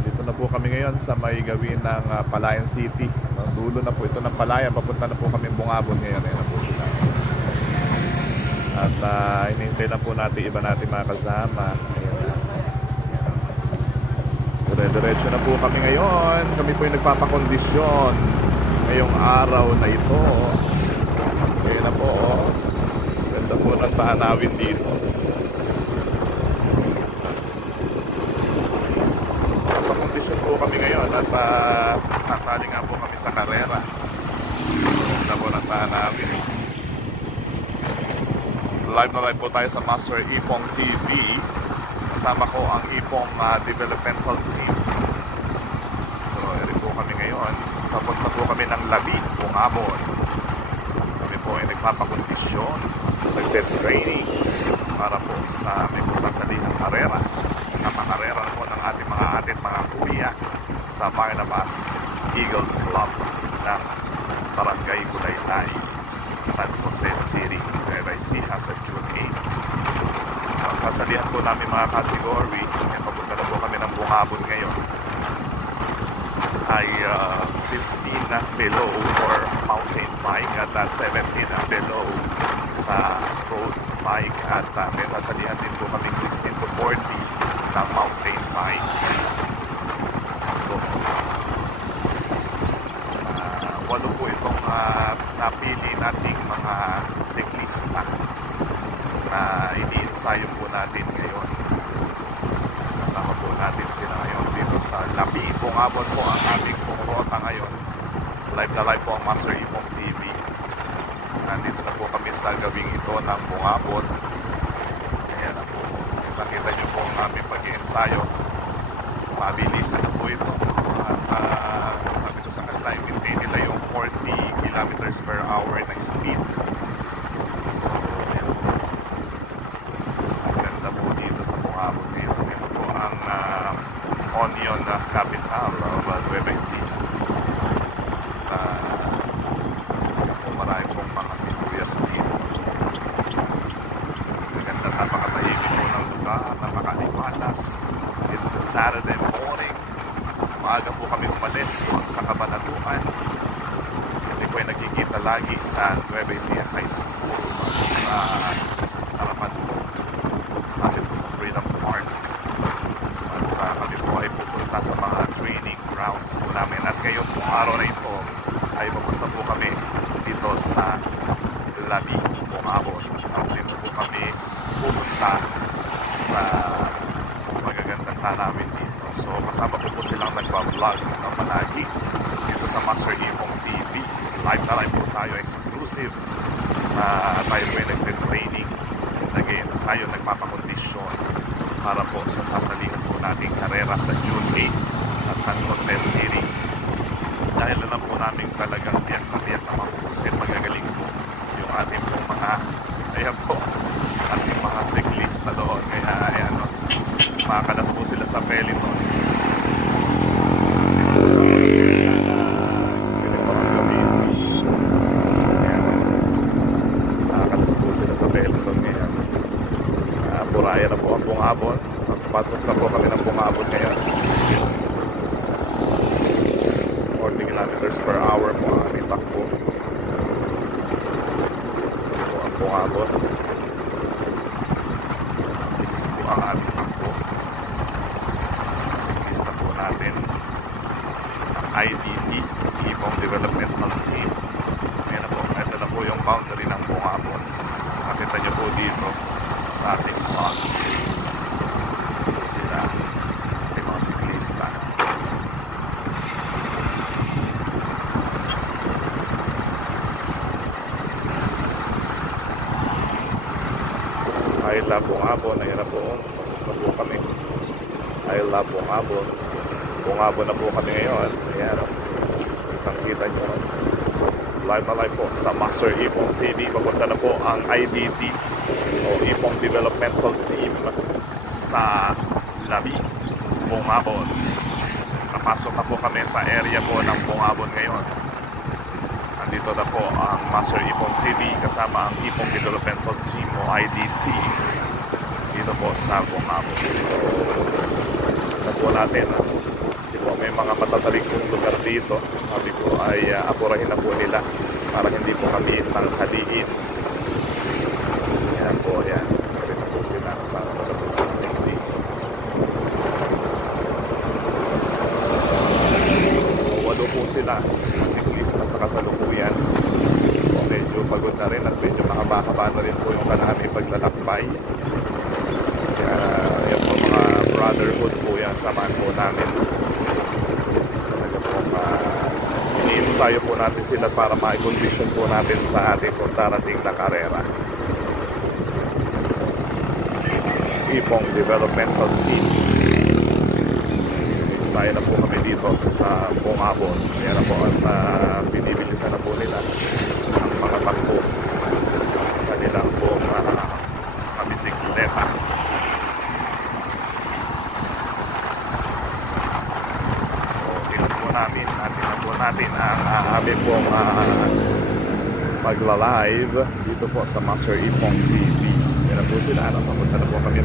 Dito na po kami ngayon sa may gawin ng Palayan City. Dulo na po ito ng Palayan. Papunta na po kami Bungabon ngayon. Ayan na po sila. At hinihintay na po natin iba natin mga kasama. Ayan na. Dire-diretso na po kami ngayon. Kami po yung nagpapakondisyon ngayong araw na ito. Ayan na po. Ganda po ng pahanawin dito. Papakondisyon po kami ngayon at sasali nga po kami sa karera. Ganda po ng pahanawin. Live na live po tayo sa Master Ipong TV. Kasama ko ang Ipong Developmental Team. So, eri po kami ngayon. Papunta po kami ng Labi, Bungabon. Kami po ay nagpapakondisyon, nagpe-training para po sa may sasalihang karera. Namakarera na po ng ating mga kuya sa Barnabas Eagles Club ng Barangay Gulaytay, San Jose City, Nueva Ecija sa June 8. So, ang kasalihan po namin mga category, papunta na po kami ng Bungabon ngayon, ay 15 below for mountain bike at 17 below sa road bike at may kasalihan din po kaming 16 to 40 ng mountain bike. So, walo po itong napili nating mga siklista na ini-ensayo po natin ngayon. Kasama po natin sila ngayon dito sa Labi. Bungabon po ang ating rota ngayon. Live na live po ang Master Ipong TV. Nandito na po kami sa gawing ito ng Bungabon. Ayan na po. Nakita nyo po ang aming pag-iensayo. Mabilisan na po ito. At sabi ko sa kanila, i-maintain nila yung 40 kilometers per hour na speed. So, ayan po. Ang ganda po dito sa Bungabon dito. Ito po ang onion capital of Nueva Ecija. Marami pong mga sibuyas dito. Maganda, napakatahimik po ng lugar, napakaliwalas. It's a Saturday morning. Maaga po kami umalis doon sa Kabanatuan. Hindi ko ay nagkikita lagi sa Nueva Ecija High School sa harapan po. Bakit po sa Freedom Park. At kami po ay pupunta sa mga training grounds po namin. At ngayon po araw na ito ay pupunta po kami dito sa Labi, Bungabon. At dito po kami pupunta sa magagandang tanawin dito. So kasama po silang nagpa-vlog na palagi dito sa Master Ipong TV. Live na live po tayo, exclusive. Tayo po ay nagpe-training, nag-ensayo, nagpapakondisyon para po sa sasalihan po nating karera sa June 8 at San Jose City. Dahil alam po namin talagang tiyak na mapupusin, magagaling po yung ating pong mga, ayan po, ating mga siklista doon. Kaya ayan, no, makakalas po sila sa Peliton. Makakalas po sila sa Peliton ngayon. Buraya na po ang Bungabon. Patok na po kami ng Bungabon ngayon. 40 kilometers per hour po ang aming takbo. Ito ang Bungabon. Bilis po ang aming takbo. Siklista po natin ang IDT, Ipong Developmental Team. Ayan na po. Ito na po yung boundary ng Bungabon. Nakita nyo po dito sa ating vlog. Ito sila, ating mga siklista. I love Bungabon. Ayan na po. Pasok na po kami. I love Bungabon. Bungabon na po kami ngayon. Ayan. Kita nyo. Live na live po sa Master Ipong TV. Papunta na po ang IDT o Ipong Developmental Team sa Labi, Bungabon. Napasok na po kami sa area po ng Bungabon ngayon. Nandito na po ang Master Ipong TV kasama ang Ipong Developmental Team o IDT dito po sa Bungabon. na po natin. Kasi po may mga matataling pong lugar dito. Sabi ko ay apurahin na po nila para hindi po kami tanghaliin. Yan po, yan. Sabi na po sila. Sana na po sila dito. Walo po sila. Nag-list na sa kasalukuyan. Medyo pagod na rin at medyo mahaba-haba na rin po yung kanami paglalakbay. Kaya yan po mga brotherhood po yan. Samahan po namin. Talaga po ini-ensayo po natin sila para ma-condition po natin sa ating kung darating na karera. Ipong Developmental Team. Saya na po kami dito sa Bungabon. Kaya na po at binibilisan na po nila ang mga takbo kanilang po kabisikleta. So tingnan po natin ang aming pong pagla-live dito po sa Master Ipong TV. Kaya na po sila, papunta na po kami